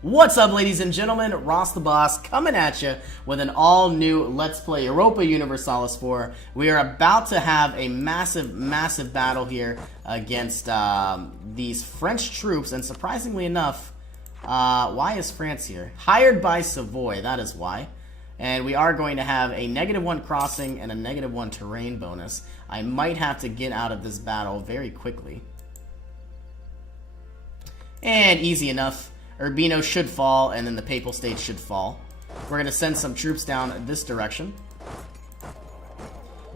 What's up, ladies and gentlemen? Ross the Boss coming at you with an all-new Let's Play Europa Universalis 4. We are about to have a massive battle here against these French troops, and surprisingly enough, why is France here? Hired by Savoy, that is why. And we are going to have a -1 crossing and a -1 terrain bonus. I might have to get out of this battle very quickly. And easy enough. Urbino should fall, and then the Papal States should fall. We're going to send some troops down this direction.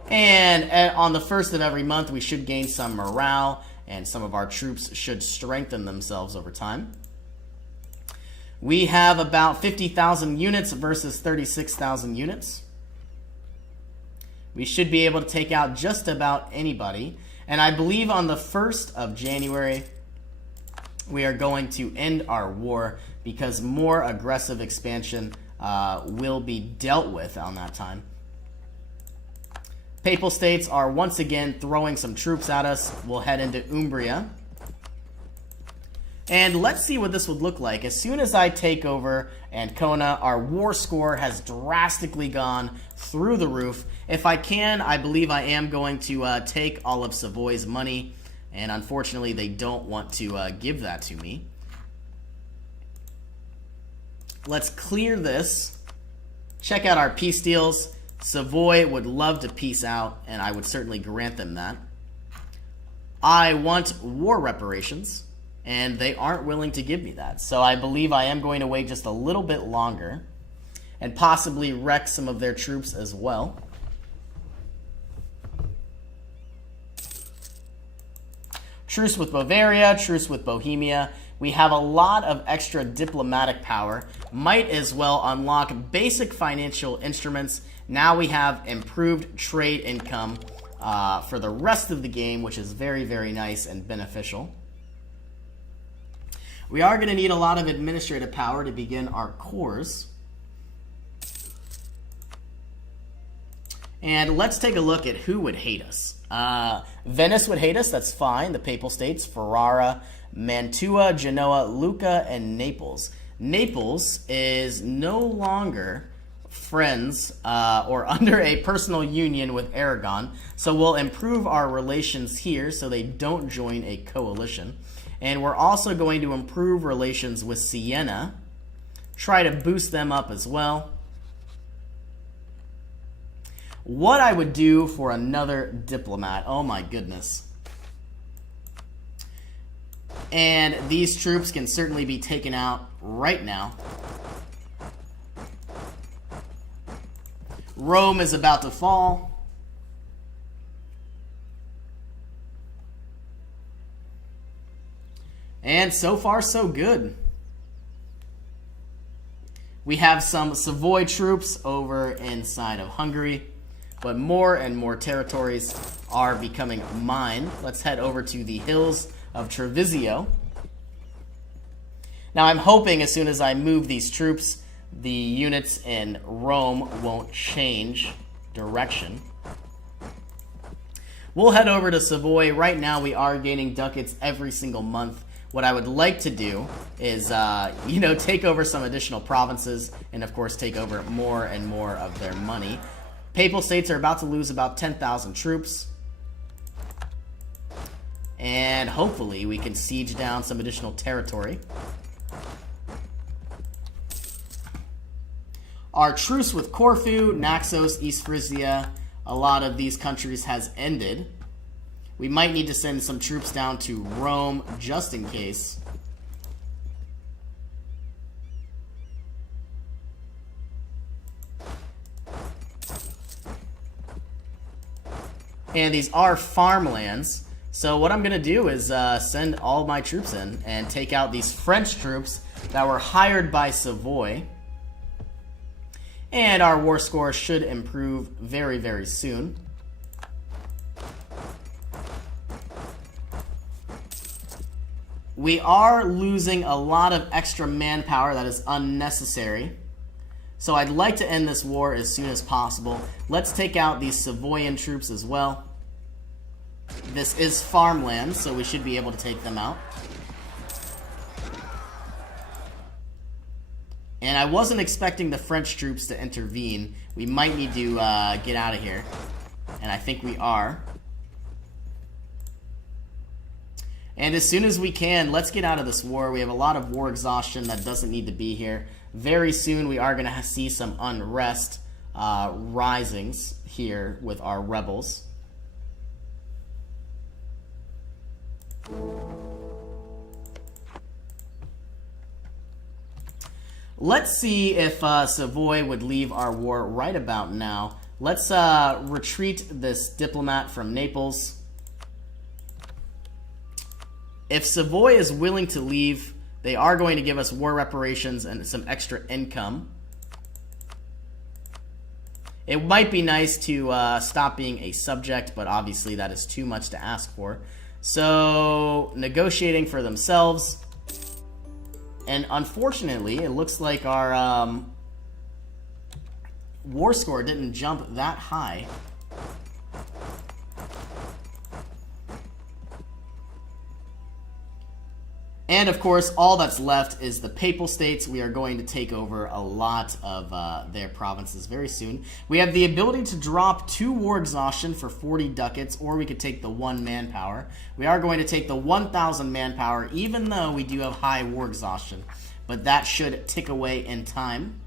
And on the first of every month, we should gain some morale, and some of our troops should strengthen themselves over time. We have about 50,000 units versus 36,000 units. We should be able to take out just about anybody. And I believe on the 1st of January... we are going to end our war because more aggressive expansion will be dealt with on that time. Papal States are once again throwing some troops at us. We'll head into Umbria. And let's see what this would look like. As soon as I take over Ancona, our war score has drastically gone through the roof. If I can, I believe I am going to take all of Savoy's money. And unfortunately, they don't want to give that to me. Let's clear this. Check out our peace deals. Savoy would love to peace out, and I would certainly grant them that. I want war reparations, and they aren't willing to give me that. So I believe I am going to wait just a little bit longer and possibly wreck some of their troops as well. Truce with Bavaria, truce with Bohemia. We have a lot of extra diplomatic power. Might as well unlock basic financial instruments. Now we have improved trade income for the rest of the game, which is very nice and beneficial. We are going to need a lot of administrative power to begin our cores. And let's take a look at who would hate us. Venice would hate us, that's fine. The Papal States, Ferrara, Mantua, Genoa, Lucca, and Naples. Naples is no longer friends or under a personal union with Aragon, so we'll improve our relations here so they don't join a coalition. And we're also going to improve relations with Siena, try to boost them up as well. What I would do for another diplomat, oh my goodness. And these troops can certainly be taken out right now. Rome is about to fall. And so far, so good. We have some Savoy troops over inside of Hungary. But more and more territories are becoming mine. Let's head over to the hills of Treviso. Now I'm hoping as soon as I move these troops, the units in Rome won't change direction. We'll head over to Savoy. Right now we are gaining ducats every single month. What I would like to do is, take over some additional provinces and of course take over more and more of their money. Papal States are about to lose about 10,000 troops. And hopefully we can siege down some additional territory. Our truce with Corfu, Naxos, East Frisia, a lot of these countries has ended. We might need to send some troops down to Rome just in case. And these are farmlands. So what I'm going to do is send all my troops in and take out these French troops that were hired by Savoy. And our war score should improve very soon. We are losing a lot of extra manpower that is unnecessary. So I'd like to end this war as soon as possible. Let's take out these Savoyan troops as well. This is farmland, so we should be able to take them out. And I wasn't expecting the French troops to intervene. We might need to get out of here. And I think we are. And as soon as we can, let's get out of this war. We have a lot of war exhaustion that doesn't need to be here. Very soon we are going to see some unrest risings here with our rebels. Let's see if Savoy would leave our war right about now. Let's retreat this diplomat from Naples. If Savoy is willing to leave, they are going to give us war reparations and some extra income. It might be nice to stop being a subject, but obviously that is too much to ask for. So, negotiating for themselves. And unfortunately, it looks like our war score didn't jump that high. And of course, all that's left is the Papal States. We are going to take over a lot of their provinces very soon. We have the ability to drop 2 war exhaustion for 40 ducats, or we could take the 1 manpower. We are going to take the 1,000 manpower, even though we do have high war exhaustion. But that should tick away in time.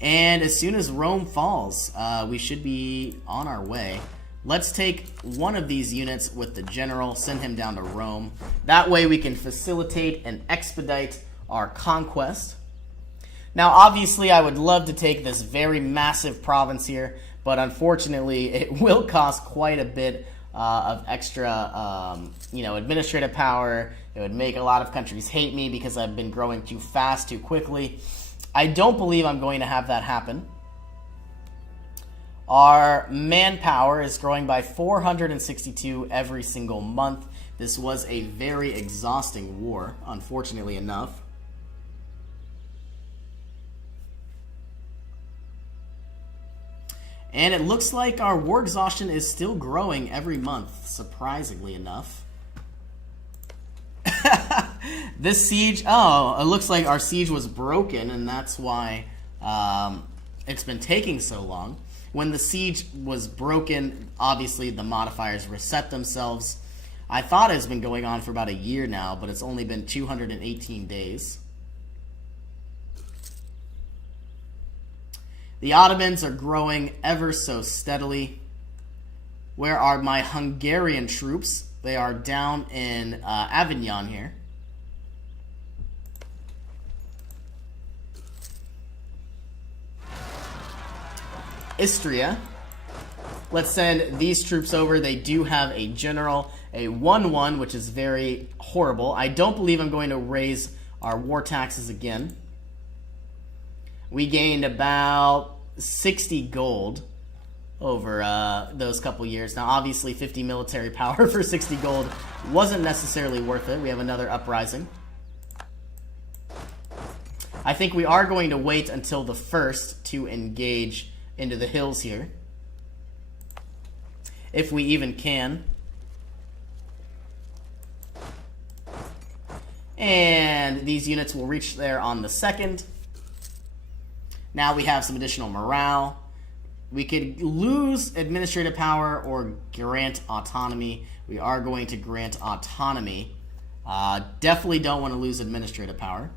And as soon as Rome falls, we should be on our way. Let's take one of these units with the general, send him down to Rome. That way we can facilitate and expedite our conquest. Now, obviously, I would love to take this very massive province here, but unfortunately, it will cost quite a bit of extra, administrative power. It would make a lot of countries hate me because I've been growing too fast, too quickly. I don't believe I'm going to have that happen. Our manpower is growing by 462 every single month. This was a very exhausting war, unfortunately enough. And it looks like our war exhaustion is still growing every month, surprisingly enough. This siege, it looks like our siege was broken, and that's why it's been taking so long. When the siege was broken, obviously the modifiers reset themselves. I thought it's been going on for about a year now, but it's only been 218 days. The Ottomans are growing ever so steadily. Where are my Hungarian troops? They are down in Avignon here. Istria. Let's send these troops over. They do have a general, a 1-1, which is very horrible. I don't believe I'm going to raise our war taxes again. We gained about 60 gold over those couple years. Now, obviously, 50 military power for 60 gold wasn't necessarily worth it. We have another uprising. I think we are going to wait until the 1st to engage into the hills here, if we even can. And these units will reach there on the 2nd. Now we have some additional morale. We could lose administrative power or grant autonomy. We are going to grant autonomy. Definitely don't want to lose administrative power.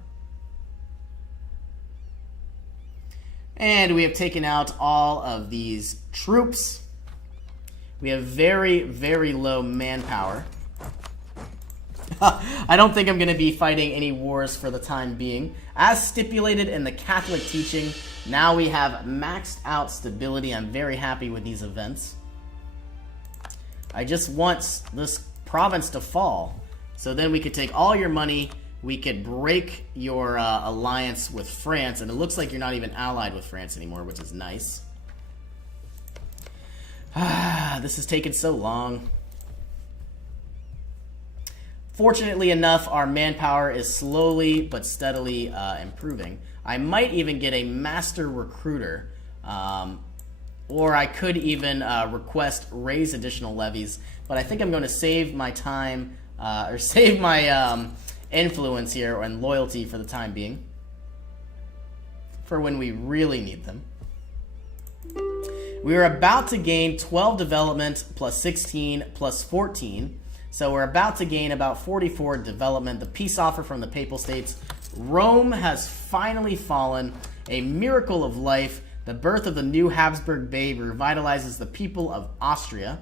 And we have taken out all of these troops. We have very, very low manpower. I don't think I'm going to be fighting any wars for the time being. As stipulated in the Catholic teaching, now we have maxed out stability. I'm very happy with these events. I just want this province to fall. So then we could take all your money. We could break your alliance with France, and it looks like you're not even allied with France anymore, which is nice. This has taken so long. Fortunately enough, our manpower is slowly but steadily improving. I might even get a master recruiter, or I could even request raise additional levies, but I think I'm going to save my time, or save my influence here and loyalty for the time being, for when we really need them. We are about to gain 12 development plus 16 plus 14. So we're about to gain about 44 development. The peace offer from the Papal States. Rome has finally fallen. A miracle of life. The birth of the new Habsburg babe revitalizes the people of Austria.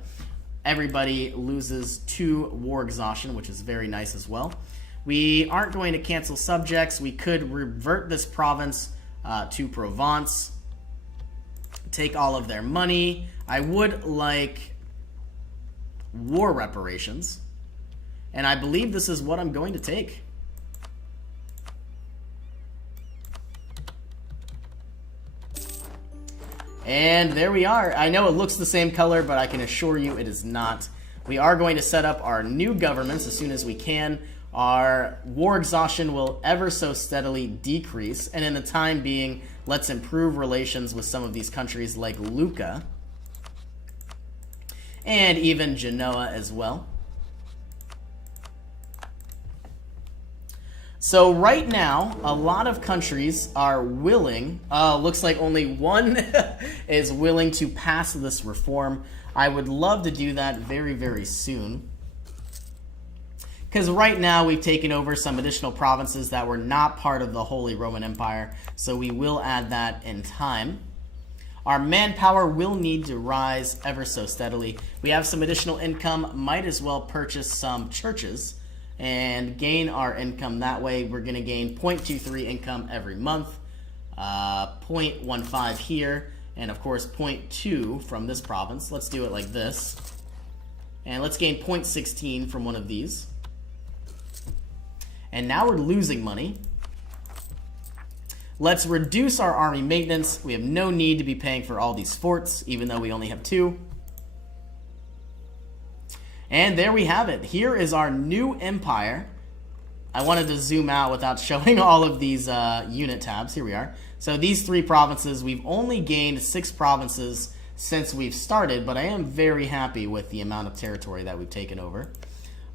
Everybody loses 2 war exhaustion, which is very nice as well. We aren't going to cancel subjects. We could revert this province to Provence. Take all of their money. I would like war reparations. And I believe this is what I'm going to take. And there we are. I know it looks the same color, but I can assure you it is not. We are going to set up our new governments as soon as we can. Our war exhaustion will ever so steadily decrease. And in the time being, let's improve relations with some of these countries like Lucca. And even Genoa as well. So right now, a lot of countries are willing, looks like only one is willing to pass this reform. I would love to do that very, very soon. Because right now we've taken over some additional provinces that were not part of the Holy Roman Empire, so we will add that in time. Our manpower will need to rise ever so steadily. We have some additional income, might as well purchase some churches and gain our income that way. We're going to gain 0.23 income every month, 0.15 here, and of course 0.2 from this province. Let's do it like this. And let's gain 0.16 from one of these. And now we're losing money. Let's reduce our army maintenance. We have no need to be paying for all these forts, even though we only have 2. And there we have it. Here is our new empire. I wanted to zoom out without showing all of these unit tabs. Here we are. So these 3 provinces, we've only gained 6 provinces since we've started, but I am very happy with the amount of territory that we've taken over.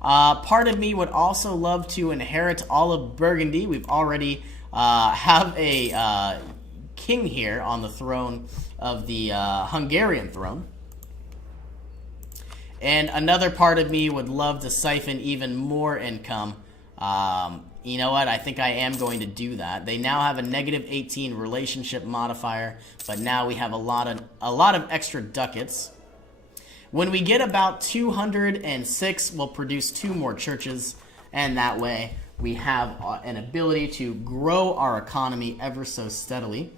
Part of me would also love to inherit all of Burgundy. We've already have a king here on the throne of the Hungarian throne. And another part of me would love to siphon even more income. You know what? I think I am going to do that. They now have a negative 18 relationship modifier, but now we have a lot of extra ducats. When we get about 206, we'll produce 2 more churches, and that way we have an ability to grow our economy ever so steadily.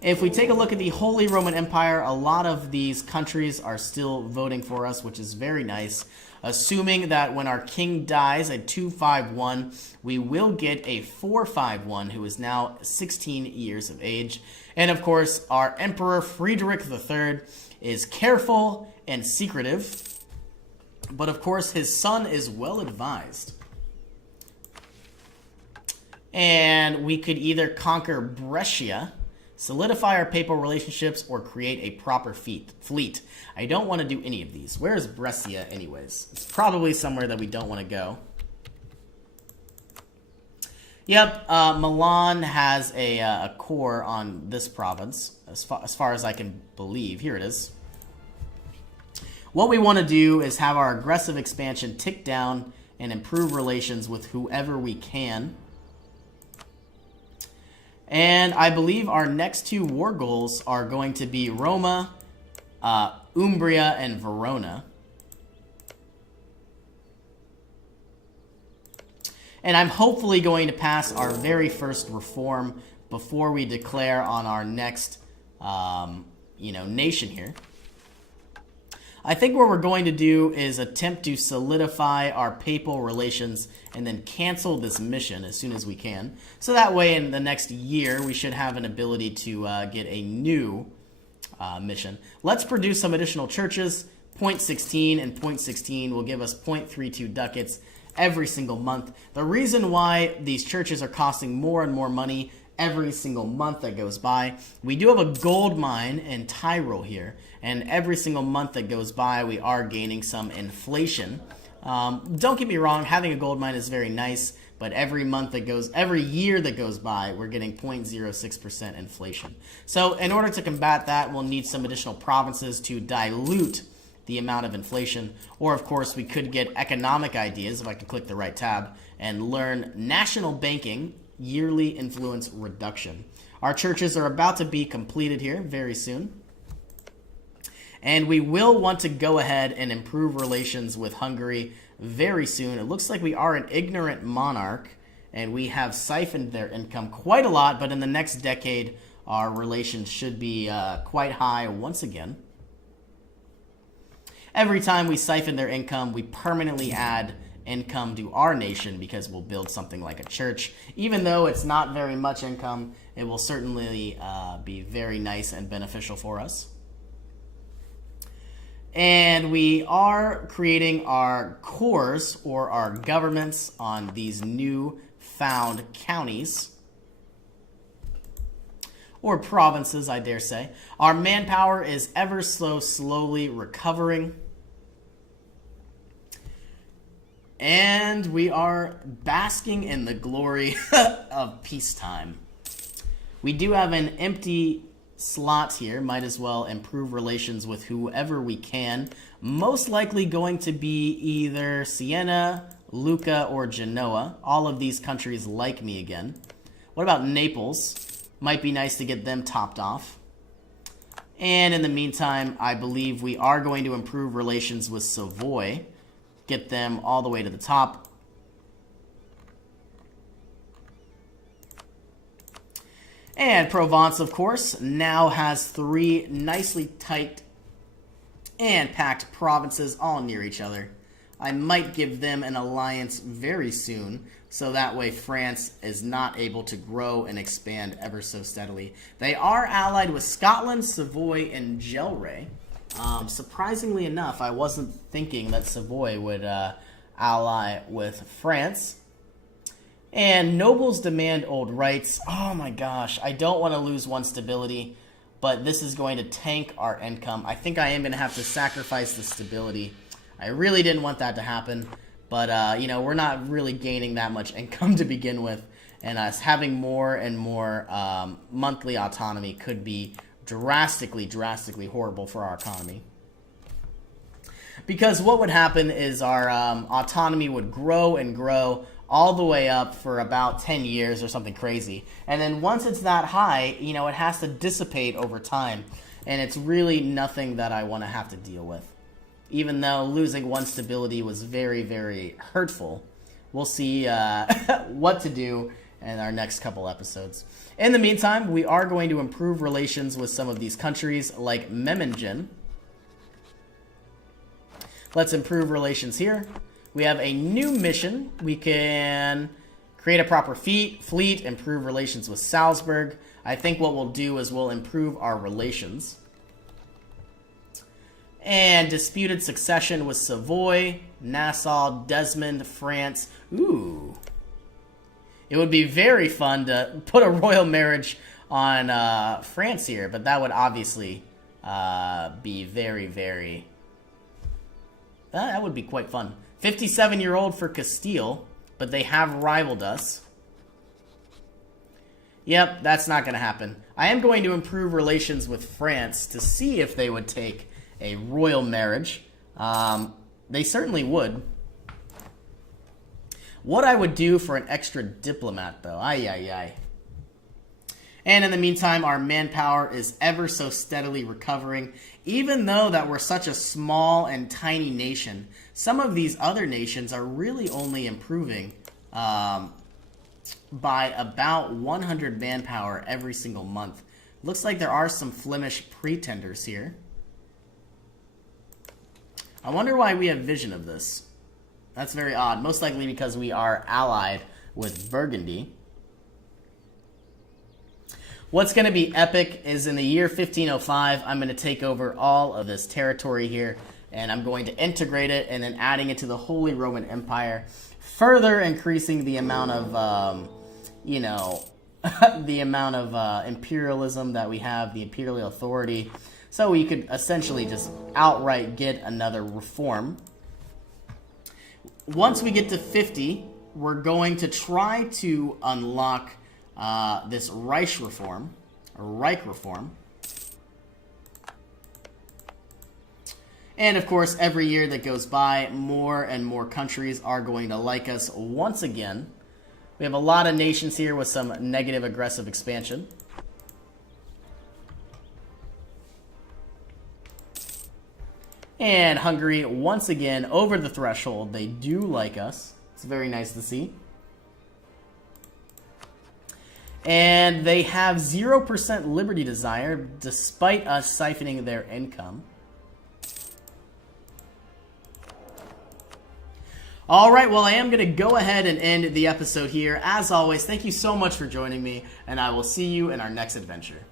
If we take a look at the Holy Roman Empire, a lot of these countries are still voting for us, which is very nice. Assuming that when our king dies at 251, we will get a 451 who is now 16 years of age. And of course, our Emperor Friedrich III is careful and secretive, but of course his son is well advised. And we could either conquer Brescia, solidify our papal relationships, or create a proper fleet. I don't want to do any of these. Where is Brescia anyways? It's probably somewhere that we don't want to go. Yep, Milan has a core on this province, as far as I can believe. Here it is. What we want to do is have our aggressive expansion tick down and improve relations with whoever we can. And I believe our next 2 war goals are going to be Roma, Umbria, and Verona. And I'm hopefully going to pass our very first reform before we declare on our next, nation here. I think what we're going to do is attempt to solidify our papal relations and then cancel this mission as soon as we can. So that way in the next year, we should have an ability to get a new mission. Let's produce some additional churches. 0.16 and 0.16 will give us 0.32 ducats every single month. The reason why these churches are costing more and more money every single month that goes by, we do have a gold mine in Tyrol here, and every single month that goes by we are gaining some inflation Don't get me wrong, having a gold mine is very nice, but every year that goes by, we're getting 0.06% inflation. So in order to combat that, we'll need some additional provinces to dilute the amount of inflation. Or of course, we could get economic ideas, if I can click the right tab, and learn national banking, yearly influence reduction. Our churches are about to be completed here very soon. And we will want to go ahead and improve relations with Hungary very soon. It looks like we are an ignorant monarch, and we have siphoned their income quite a lot, but in the next decade, our relations should be quite high once again. Every time we siphon their income, we permanently add income to our nation because we'll build something like a church. Even though it's not very much income, it will certainly be very nice and beneficial for us. And we are creating our cores, or our governments, on these new found counties. Or provinces, I dare say. Our manpower is ever so slowly recovering. And we are basking in the glory of peacetime. We do have an empty slot here. Might as well improve relations with whoever we can. Most likely going to be either Siena, Lucca, or Genoa. All of these countries like me again. What about Naples? Might be nice to get them topped off. And in the meantime, I believe we are going to improve relations with Savoy. Get them all the way to the top. And Provence, of course, now has 3 nicely tight and packed provinces all near each other. I might give them an alliance very soon, so that way France is not able to grow and expand ever so steadily. They are allied with Scotland, Savoy, and Gelre. Surprisingly enough, I wasn't thinking that Savoy would ally with France. And nobles demand old rights. Oh my gosh, I don't want to lose 1 stability, but this is going to tank our income. I think I am going to have to sacrifice the stability. I really didn't want that to happen, but you know, we're not really gaining that much income to begin with, and us having more and more monthly autonomy could be drastically horrible for our economy. Because what would happen is our autonomy would grow and grow all the way up for about 10 years or something crazy. And then once it's that high, you know, it has to dissipate over time. And it's really nothing that I want to have to deal with. Even though losing 1 stability was very, very hurtful. We'll see what to do in our next couple episodes. In the meantime, we are going to improve relations with some of these countries like Memmingen. Let's improve relations here. We have a new mission. We can create a proper fleet, improve relations with Salzburg. I think what we'll do is we'll improve our relations. And disputed succession with Savoy, Nassau, Desmond, France. Ooh. It would be very fun to put a royal marriage on France here, but that would obviously be very, very... that would be quite fun. 57-year-old for Castile, but they have rivaled us. Yep, that's not going to happen. I am going to improve relations with France to see if they would take a royal marriage. They certainly would. What I would do for an extra diplomat, though. Ay. And in the meantime, our manpower is ever so steadily recovering. Even though that we're such a small and tiny nation, some of these other nations are really only improving by about 100 manpower every single month. Looks like there are some Flemish pretenders here. I wonder why we have vision of this. That's very odd. Most likely because we are allied with Burgundy. What's going to be epic is in the year 1505, I'm going to take over all of this territory here, and I'm going to integrate it and then adding it to the Holy Roman Empire, further increasing the amount of, the amount of imperialism that we have, the imperial authority, so we could essentially just outright get another reform. once we get to 50, we're going to try to unlock this Reich reform. And of course, every year that goes by, more and more countries are going to like us once again. We have a lot of nations here with some negative aggressive expansion. And Hungary, once again, over the threshold. They do like us. It's very nice to see. And they have 0% liberty desire, despite us siphoning their income. All right, well, I am going to go ahead and end the episode here. As always, thank you so much for joining me, and I will see you in our next adventure.